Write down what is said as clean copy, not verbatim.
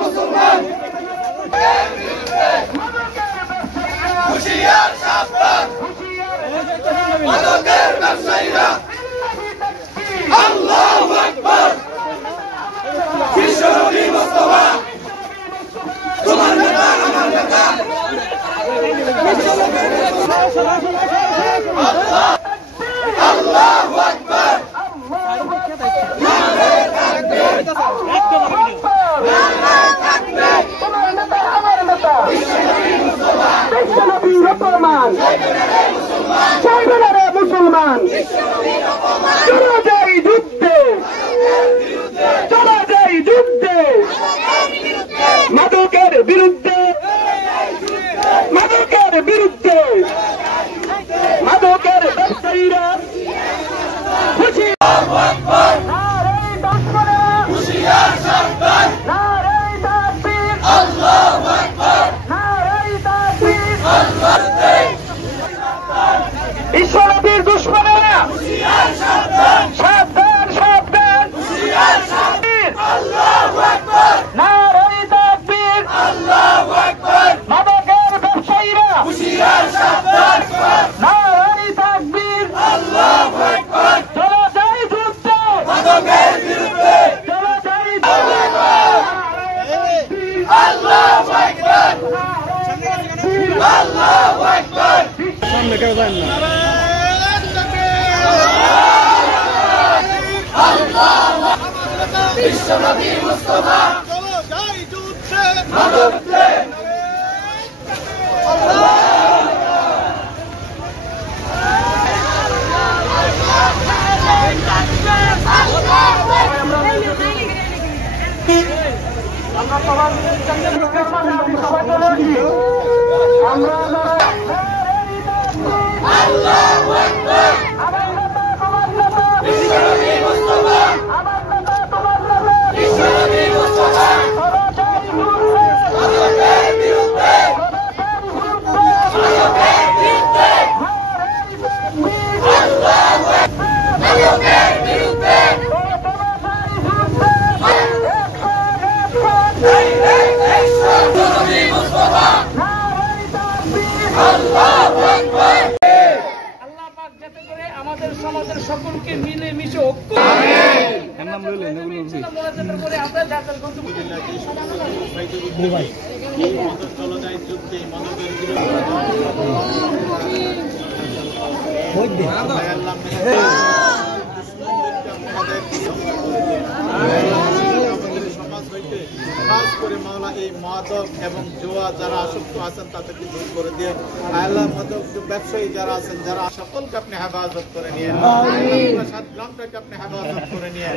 মুসলমান হুশিয়ার সাবধান মাদকের ব্যবসায়ীরা আল্লাহু আকবার বিশ্বনবী মুস্তাফা তোমার নেতা আমার নেতা আল্লাহু আকবার নারে তাকবীর বিশ্বনবী মুসলমান চাইবেন মুসলমান চলো যাই যুদ্ধে চলো যাই যুদ্ধে মাদকের বিরুদ্ধে মাদকের বিরুদ্ধে মাদকের ব্যবসায়ীরা খুশি হুশিয়ার সাবধান আল্লাহু আকবার বিশ্বনবীর দুশমনেরা সাবধান সাবধান আল্লাহু আকবার নারে তাকবীর আল্লাহু আকবার মাদকের ব্যবসায়ীরা হুশিয়ার সাবধান নারে তাকবীর আল্লাহু আকবার চলো যাই যুদ্ধে মাদকের বিরুদ্ধে চলো যাই আল্লাহু আকবার আল্লাহু আকবার সামনে কেউ যায় না বিশ্বনবী মুস্তাফা চলো যাই যুদ্ধে মাদককে আল্লাহু আকবার বিশ্বনবী মুস্তাফা বিশ্বনবী মুস্তাফা মাদকের বিরুদ্ধে মাদকের বিরুদ্ধে আল্লাহু আকবার মাদকের বিরুদ্ধে বিশ্বনবী মুস্তাফা আল্লাহু আকবার আল্লাহ পাক যাতে করে আমাদের সমাজের সকলকে মিলে মিশে ঐক্য করে আমরা জাতীয় খাস করে মাওলা এই মাদক এবং জুয়া যারা আসক্ত আছেন তাদেরকে দূর করে দিয়ে আল্লাহ মাদক ব্যবসায়ী যারা আছেন যারা সকলকে আপনি হেফাজত করে নিয়ে 7 গ্রামটাকে আপনি হেফাজত করে নিয়ে